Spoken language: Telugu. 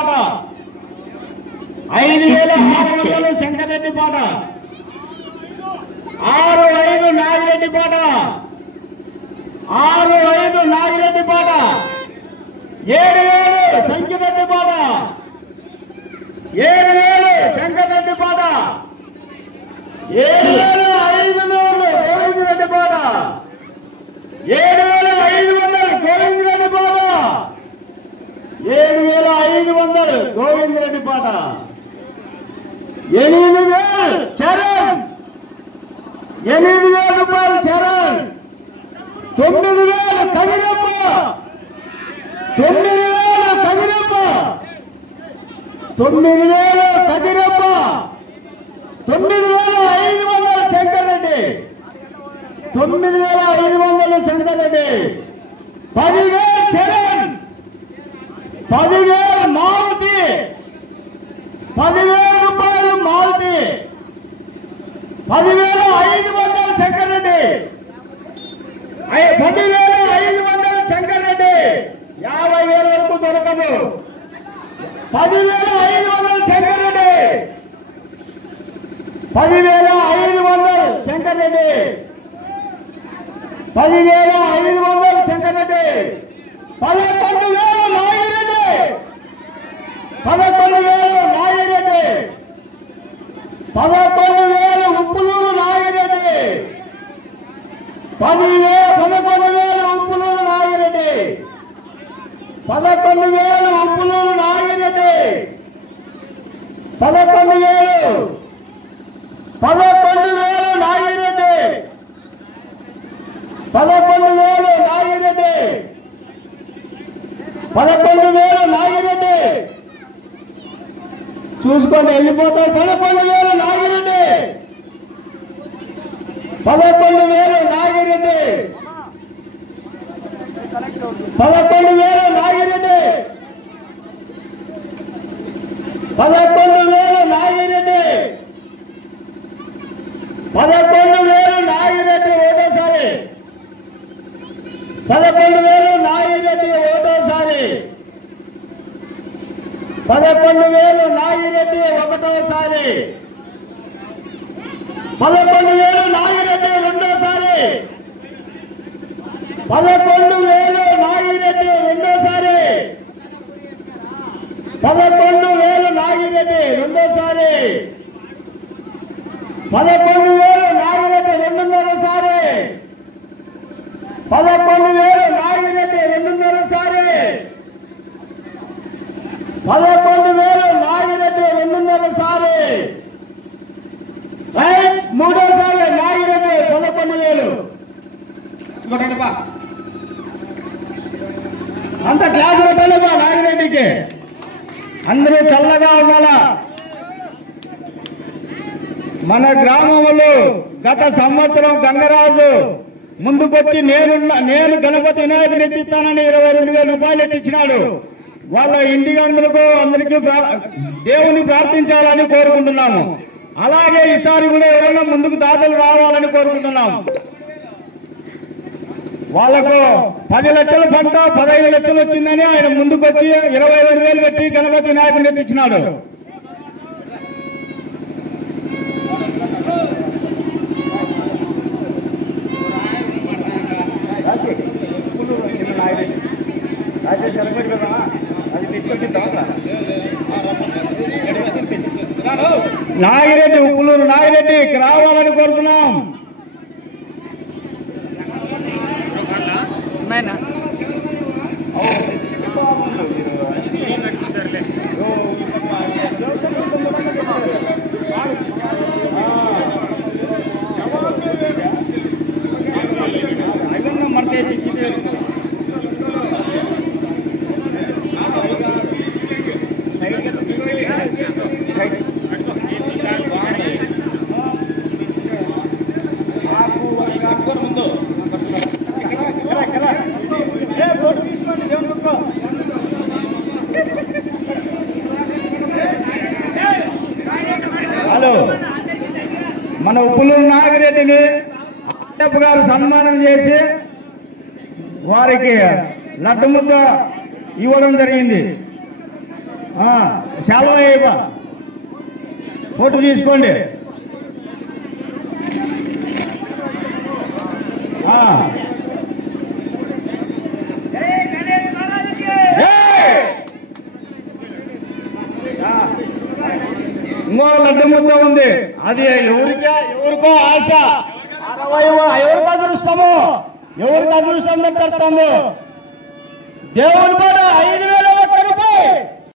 పాట 5600 శంకరెడ్డి పాట 65 నాగిరెడ్డి పాట 65 నాగిరెడ్డి పాట 7000 శంకరెడ్డి పాట 7000 శంకరెడ్డి పాట 7500 గోవిందరెడ్డి పాట 7500 గోవిందరెడ్డి పాట 7500 గోవిందరెడ్డి పాట 8000 చరణ్ 8000 రూపాయలు చరణ్ 9000 కవిరప్ప 9000 కవిరప్ప 9000 కవిరప్ప 9500 శంకరెడ్డి 9500 శంకరెడ్డి 10000 చరణ్ 10000 మారుతి 10000 రూపాయలు మారుతి 10500 శంకరెడ్డి 10500 శంకరెడ్డి 50000 వరకు దొరకదు 10500 శంకరెడ్డి 10500 శంకరెడ్డి 10500 శంకరెడ్డి 11000 నాగిరెడ్డి 11000 నాగిరెడ్డి 11000 ఉప్పులూరు నాగిరెడ్డి 11000 ఉప్పులూరు నాగిరెడ్డి 11000 ఉప్పులూరు నాగిరెడ్డి 11000 నాగిరెడ్డి 11000 నాగిరెడ్డి 11000 నాగిరెడ్డి చూసుకోండి వెళ్ళిపోతాయి 11000 నాగిరెడ్డి 11000 నాగిరెడ్డి 11000 నాగిరెడ్డి 11000 నాగిరెడ్డి 11000 నాగిరెడ్డి ఒకటోసారి 11000 నాగిరెడ్డి ఒకటోసారి 11000 నాగిరెడ్డి ఒకటోసారి 11000 నాగిరెడ్డి రెండోసారి 11000 నాగిరెడ్డి రెండోసారి 11000 నాగిరెడ్డి రెండోసారి 11000 నాగిరెడ్డి రెండున్నరసారి 11000 నాగిరెడ్డి రెండున్నరసారి 11000 నాగిరెడ్డి రెండున్నరసారి రైట్ మూడోసారి నాగిరెడ్డి 11000 ఇంకోటండిపా అంత క్లాస్ పెట్టలేమా నాగిరెడ్డికి అందరూ చల్లగా ఉండాలా మన గ్రామంలో గత సంవత్సరం గంగరాజు ముందుకొచ్చి నేను గణపతి వినాయకుని ఎత్తిస్తానని 22,000 రూపాయలు ఎత్తిచ్చినాడు. వాళ్ళ ఇంటికి అందరికీ దేవుని ప్రార్థించాలని కోరుకుంటున్నాము. అలాగే ఈసారి కూడా ఎవరైనా ముందుకు దాతలు రావాలని కోరుకుంటున్నాము. వాళ్లకు 10 లక్షల పంట 15 లక్షలు వచ్చిందని ఆయన ముందుకొచ్చి 22,000 పెట్టి గణపతి వినాయకుని ఎత్తిచ్చినాడు. నాగిరెడ్డి ఉప్పులూరు నాగిరెడ్డి రావాలని కోరుతున్నాం. హలో, మన ఉప్పులూరు నాగిరెడ్డిని గారు సన్మానం చేసి వారికి లడ్డు ముద్ద ఇవ్వడం జరిగింది. శాలవా ఫోటో తీసుకోండి. ఇంకో లడ్డు ముద్ద ఉంది, అది ఎవరికో ఆశ, ఎవరికి అదృష్టము, ఎవరికి అదృష్టం పెట్టేస్తుంది. దేవుని పాట 5,000 రూపాయలు